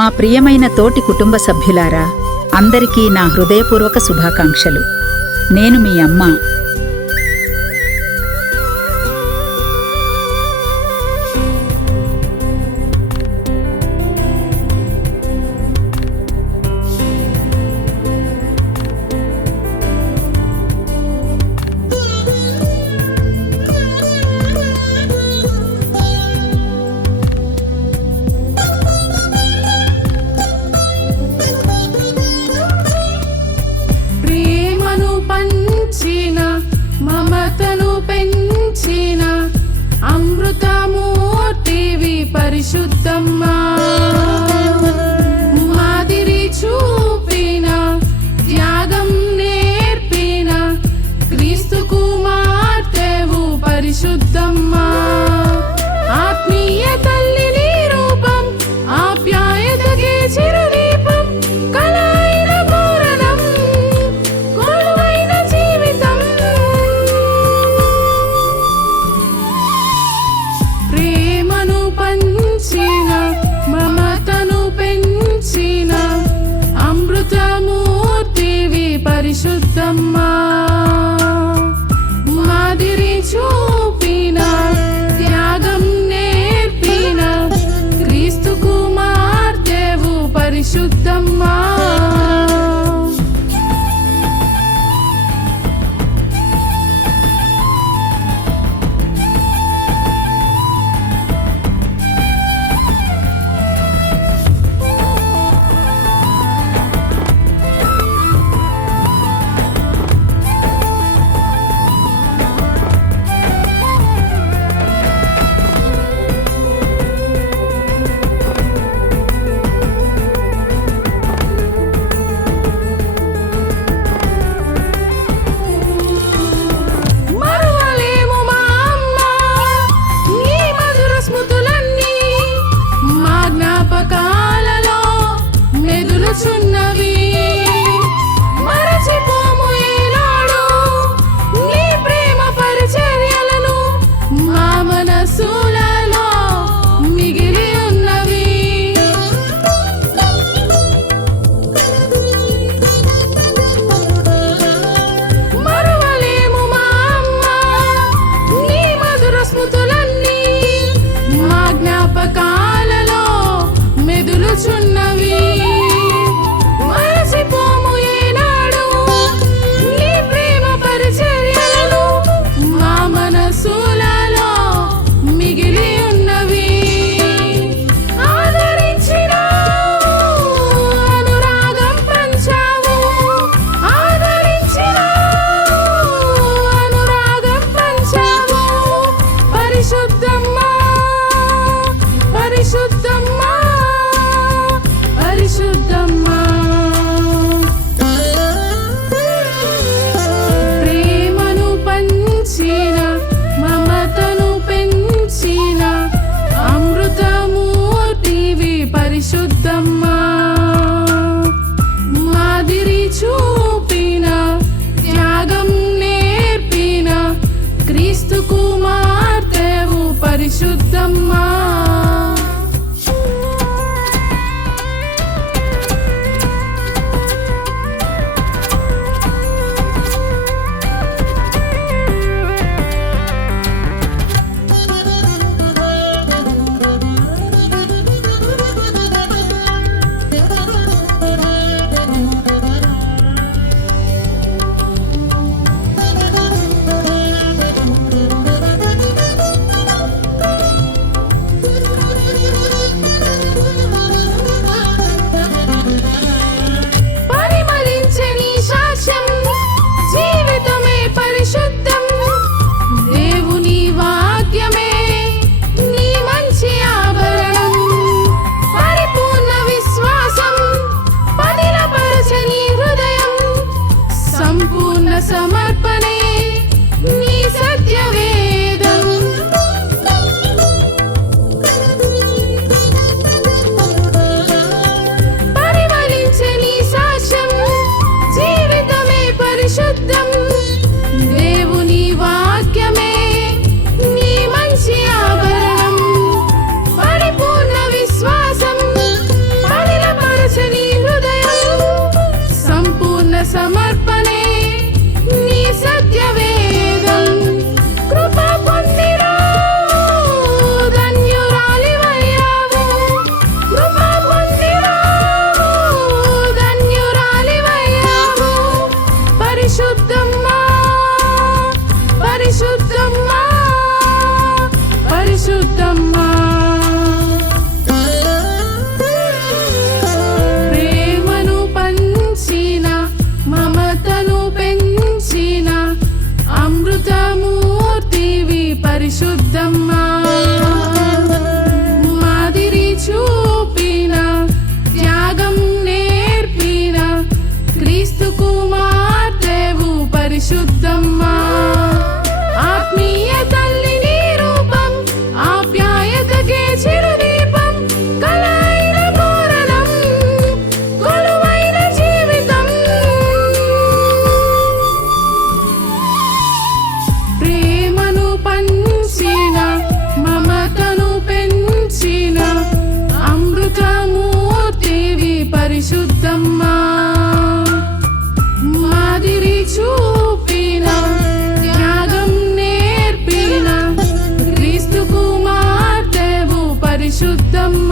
మా ప్రియమైన తోటి కుటుంబ సభ్యులారా, అందరికీ నా హృదయపూర్వక శుభాకాంక్షలు. నేను మీ అమ్మ. మమతను పెంచిన అమృతమూర్తివి పరిశుద్ధమ్మా, మాదిరి చూపిన త్యాగం నేర్పిన క్రీస్తు కుమార్తెవు పరిశుద్ధమ్మా. ఆత్మీయ తల్లిని రూపం, ఆప్యాయతకే చిరుదీపం, కలైన పూరణం, కొలువైన జీవితం. ప్రేమను పంచిన మమతను పెంచిన అమృతమూర్తివి పరిశుద్ధమ్మా, మాదిరి చూపిన త్యాగం నేర్పిన క్రీస్తు కుమార్తెవు పరిశుద్ధమ్మా. పరిశుద్ధమ్మా. మాదిరి చూపిన త్యాగం నేర్పిన క్రీస్తు కుమార్తెవు పరిశుద్ధమ్మా. ఆత్మీయ తల్లి నీ రూపం ఆప్యాయతకే చిరుదీపం కలైన పూరణం కొలువైన జీవితం. ప్రేమను పంచిన మమతను పెంచిన అమృతమూర్తివి పరిశుద్ధమ్మా. మాదిరి చూపిన త్యాగం నేర్పిన క్రీస్తు కుమార్తెవు పరిశుద్ధమ్మా.